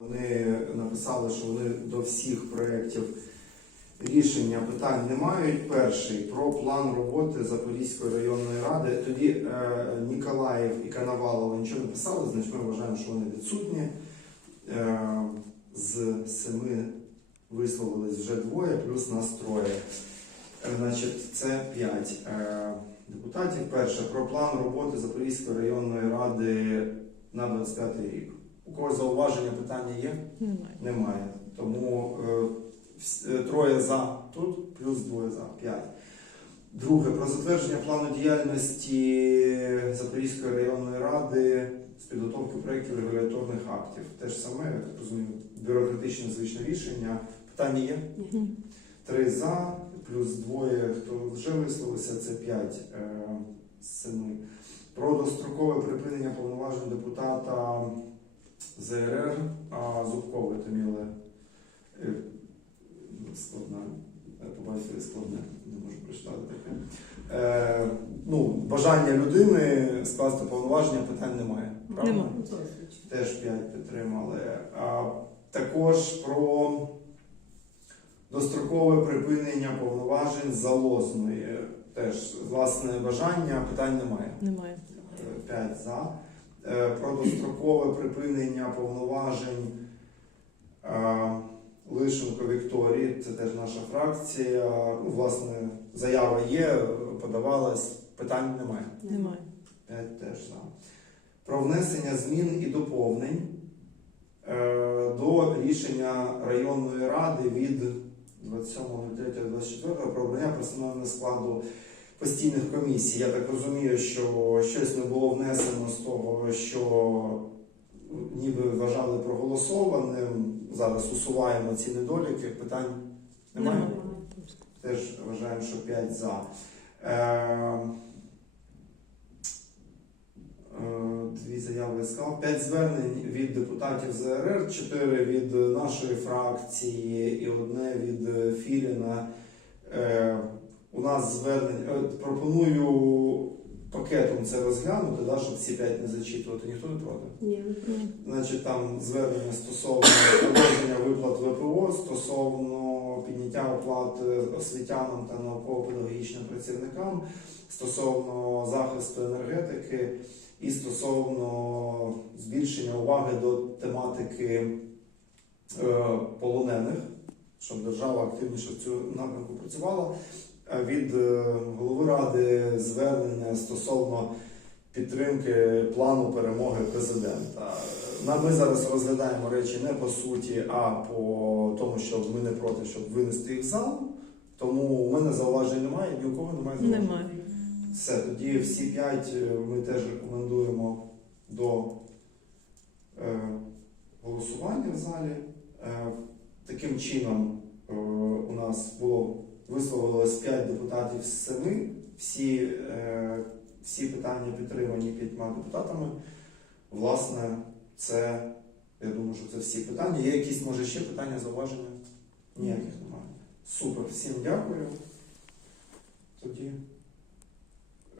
Вони написали, що вони до всіх проєктів рішення питань не мають. Перший про план роботи Запорізької районної ради. Тоді е, Ніколаєв і Коновалова нічого не писали, значить ми вважаємо, що вони відсутні. Е, з семи висловились вже двоє, плюс нас троє. Е, Значить, це п'ять е, депутатів. Перше про план роботи Запорізької районної ради на 25 рік. У когось зауваження питання є? Немає. Немає. Тому е, е, троє за тут, плюс двоє за п'ять. Друге про затвердження плану діяльності Запорізької районної ради з підготовки проєктів регуляторних актів. Те ж саме, я так розумію, бюрократичне звичне рішення. Питання є? Три за, плюс двоє, хто вже висловився, це п'ять е, з семи. Про дострокове припинення повноважень депутата ЗРР а, Зубкової Томіли. Е, Складна, е, побачили складне, не можу прочитати таке. Е, ну, бажання людини скласти повноваження питань немає. Правда? Нема. Теж 5 підтримали. А, також про дострокове припинення повноважень залозної. Теж власне бажання питань немає. Немає. 5 за. Е, Про дострокове припинення повноважень е, Лишенко Вікторії, це теж наша фракція. Ну, власне, заява є, подавалась, питань немає. Немає. теж за. Про внесення змін і доповнень е, до рішення районної ради від 27.03.24 про обрання персонального складу постійних комісій. Я так розумію, що щось не було внесено з того, що ніби вважали проголосованим. Зараз усуваємо ці недоліки. Питань немає. Теж вважаємо, що 5 за. Е, е, Дві заяви сказав. П'ять звернень від депутатів ЗРР, чотири від нашої фракції і одне від е, Філіна. У нас звернень. е, Пропоную пакетом це розглянути, да, щоб всі п'ять не зачитувати. Ніхто не проти? Ні. Значить, там звернення стосовно продовження виплат ВПО, стосовно підняття оплат освітянам та науково-педагогічним працівникам, стосовно захисту енергетики і стосовно збільшення уваги до тематики е, полонених, щоб держава активніше в цю напрямку працювала. Від е, голови ради звернення стосовно підтримки плану перемоги президента. Ми зараз розглядаємо речі не по суті, а по тому, що ми не проти, щоб винести їх в зал. Тому у мене зауважень немає, ні у кого немає зауважень. Немає. Все, тоді всі п'ять е, ми теж рекомендуємо до е, голосування в залі. Е, таким чином е, у нас було висловилось 5 депутатів з 7. Всі, е, всі питання підтримані п'ятьма депутатами. Власне, це, я думаю, що це всі питання. Є якісь, може, ще питання, зауваження? Ніяких немає. Супер, всім дякую. Тоді